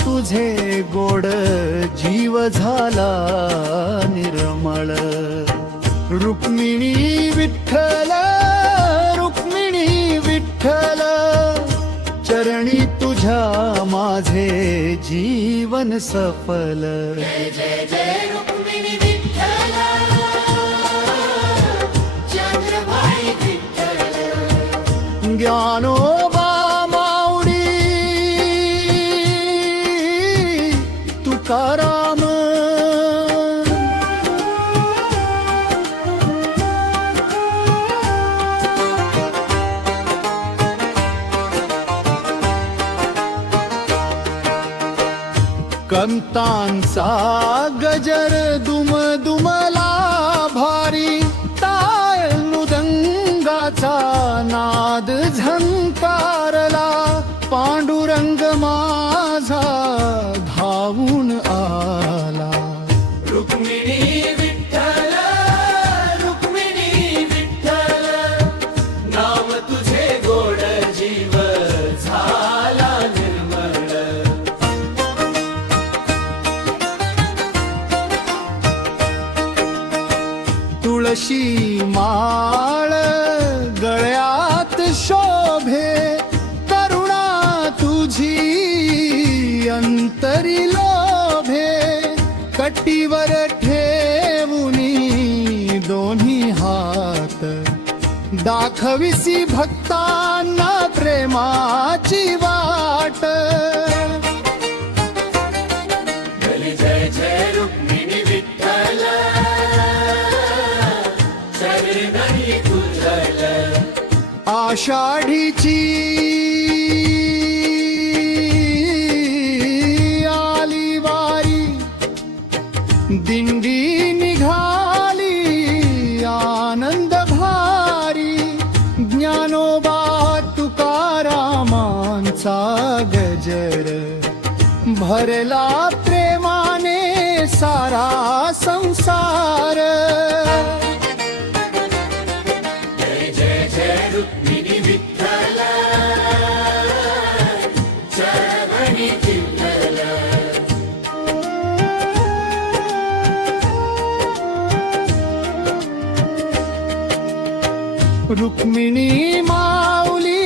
तुझे गोड जीव झाला निर्मळ। रुक्मिणी विठ्ठल रुक्मिणी विठ्ठल चरणी तुझ्या माझे जीवन सफल। जय जय जय रुक्मिणी विठ्ठल चंद्रभाई विठ्ठल। ज्ञानोबा माऊली तुकाराम कंतांचा गजर दुमदुमला भारी टाळ मृदंगाचा नाद झंकारला। पांडुरंग माझा धावून आला। रुक्मिणी विठ्ठल रुक्मिणी विठ्ठल नाम तुझे गोड जीव झाला निर्मळ। तुळशी माळ गळ्यात शोभे करुणा तुझी अंतरी लोभे। कटीवर ठेवुनी दोन्ही हात दाखविसी भक्तांना प्रेमाची वाट। जय जय रुक्मिणी विठ्ठल चरणी तुझल। आषाढीची आली वारी दिंडी निघाली आनंद भारी। ज्ञानोबा तुकारामांचा गजर भरला प्रेमाने सारा संसार। जय जय जय रुक्मिणी विठ्ठल चरणी विठ्ठल। रुक्मिणी माऊली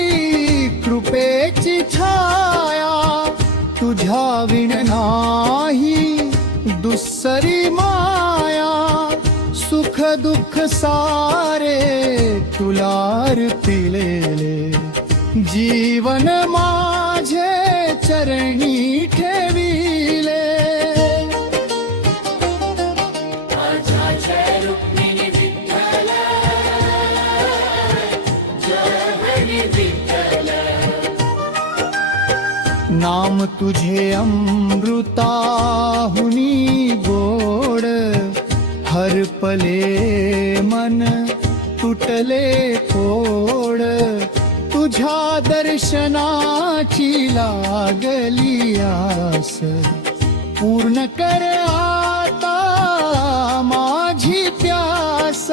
कृपेची छाया तुझ्या विण नाही दुसरी माया। सुख दुःख सारे तुला अर्पिलेले जीवन माझे चरणी ठेविले। जय जय रुक्मिणी विठ्ठल चरणी विठ्ठल। नाम तुझे अमृताहुनी गोड हरपले मन तुटले कोड। तुझ्या दर्शनाची लागली आस पूर्ण कर आता माझी प्यास।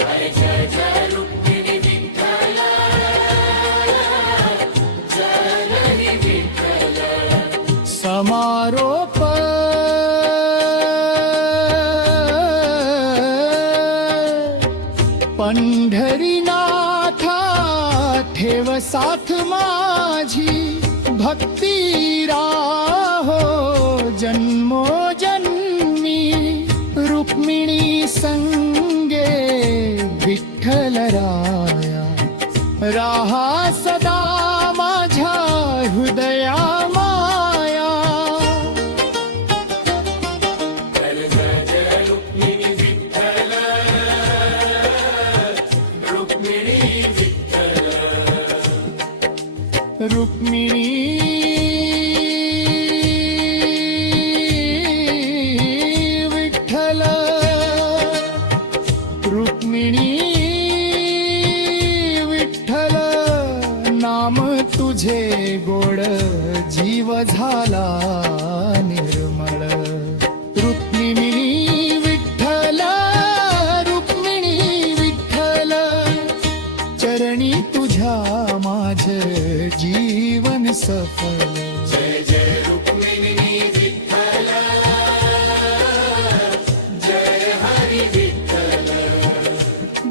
जय जय जय रुक्मिणी विठ्ठल चरणी विठ्ठल। समारोप पंढरीनाथा ठेव साथ माझी भक्ती राहो जन्मो जन्मी। रुक्मिणी संगे विठ्ठल राया राहा सदा माझ्या हृदया माया। जय जय जय रुक्मिणी विठ्ठल रुक्मिणी विठ्ठल। रुक्मिणी विठ्ठल रुक्मिणी विठ्ठल नाम तुझे गोड जीव झाला निर्मळ। रुक्मिणी विठ्ठल रुक्मिणी विठ्ठल चरणी तुझ्या माझ जीवन सफल जय जय रुक्मिणी विठ्ठल जय हरी विठ्ठल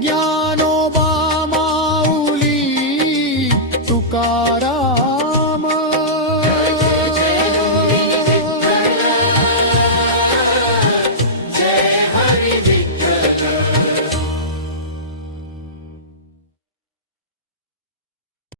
ज्ञानोबा माऊली तुकाराम